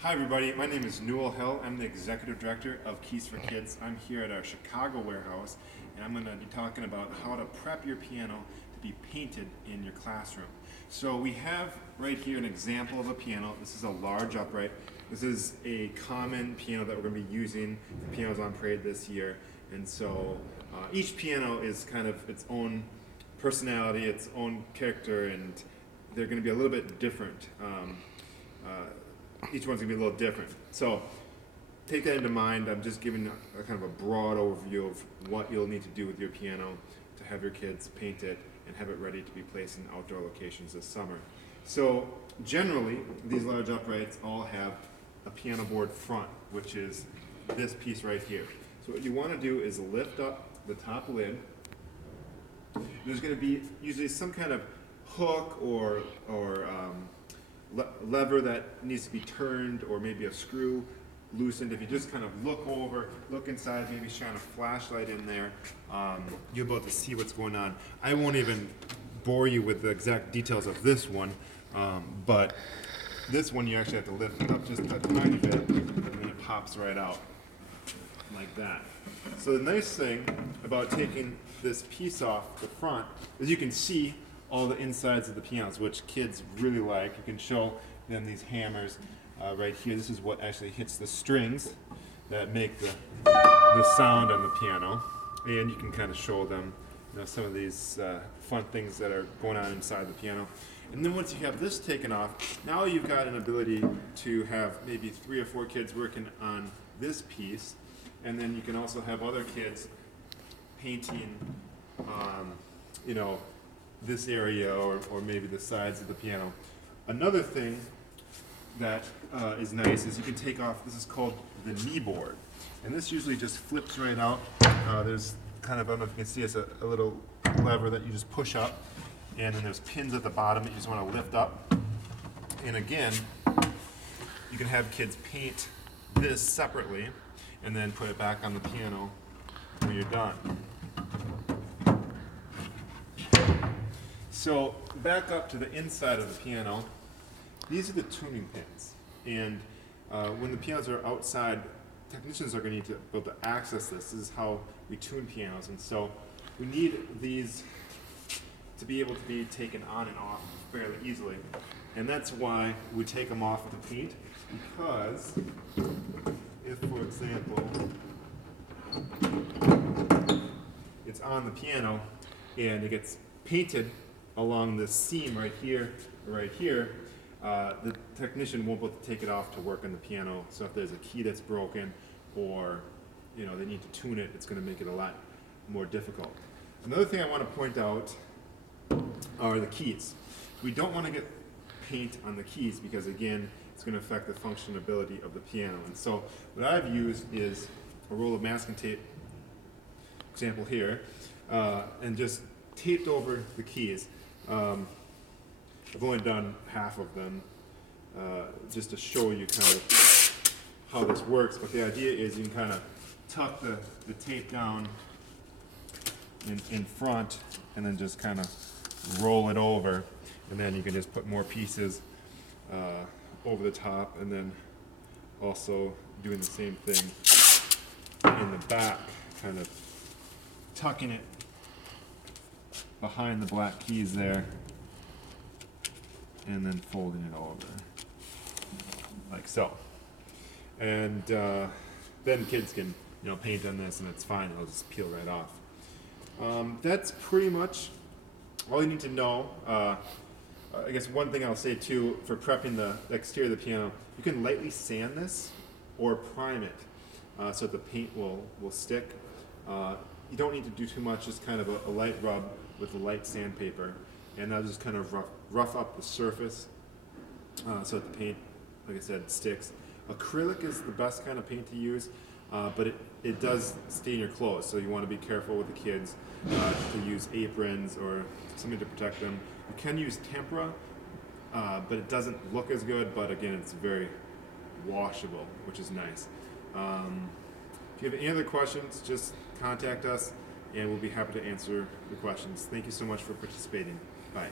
Hi everybody, my name is Newell Hill. I'm the Executive Director of Keys for Kids. I'm here at our Chicago warehouse and I'm going to be talking about how to prep your piano to be painted in your classroom. So we have right here an example of a piano. This is a large upright. This is a common piano that we're going to be using for Pianos on Parade this year. And so each piano is kind of its own personality, its own character, and they're going to be a little bit different. Each one's gonna be a little different. So take that into mind. I'm just giving a kind of a broad overview of what you'll need to do with your piano to have your kids paint it and have it ready to be placed in outdoor locations this summer. So generally, these large uprights all have a piano board front, which is this piece right here. So what you want to do is lift up the top lid. There's going to be usually some kind of hook or lever that needs to be turned, or maybe a screw loosened. If you just kind of look over, look inside, maybe shine a flashlight in there, you'll be able to see what's going on. I won't even bore you with the exact details of this one, but this one you actually have to lift it up just a tiny bit, and then it pops right out like that. So the nice thing about taking this piece off the front is you can see all the insides of the pianos, which kids really like. You can show them these hammers right here. This is what actually hits the strings that make the sound on the piano, and you can kind of show them, some of these fun things that are going on inside the piano. And then once you have this taken off, now you've got an ability to have maybe 3 or 4 kids working on this piece, and then you can also have other kids painting this area or maybe the sides of the piano. Another thing that is nice is you can take off, this is called the knee board. And this usually just flips right out. There's kind of, I don't know if you can see, it's a little lever that you just push up. And then there's pins at the bottom that you just want to lift up. And again, you can have kids paint this separately and then put it back on the piano when you're done. So back up to the inside of the piano, these are the tuning pins. And when the pianos are outside, technicians are going to need to be able to access this. This is how we tune pianos. And so we need these to be able to be taken on and off fairly easily. And that's why we take them off to paint, because if, for example, it's on the piano and it gets painted along this seam right here, the technician won't be able to take it off to work on the piano. So if there's a key that's broken, or they need to tune it, it's going to make it a lot more difficult. Another thing I want to point out are the keys. We don't want to get paint on the keys because, again, it's going to affect the functionability of the piano. And so what I've used is a roll of masking tape, example here, and just taped over the keys. I've only done half of them just to show you kind of how this works, but the idea is you can kind of tuck the tape down in front and then just kind of roll it over, and then you can just put more pieces over the top, and then also doing the same thing in the back, kind of tucking it behind the black keys there, and then folding it over like so. And then kids can paint on this and it's fine, it'll just peel right off. That's pretty much all you need to know. I guess one thing I'll say too, for prepping the exterior of the piano, you can lightly sand this or prime it so that the paint will stick. You don't need to do too much, just kind of a light rub with a light sandpaper, and that'll just kind of rough up the surface so that the paint, like I said, sticks. Acrylic is the best kind of paint to use, but it does stain your clothes, so you want to be careful with the kids to use aprons or something to protect them. You can use tempera, but it doesn't look as good, but again, it's very washable, which is nice. If you have any other questions, just contact us and we'll be happy to answer the questions. Thank you so much for participating. Bye.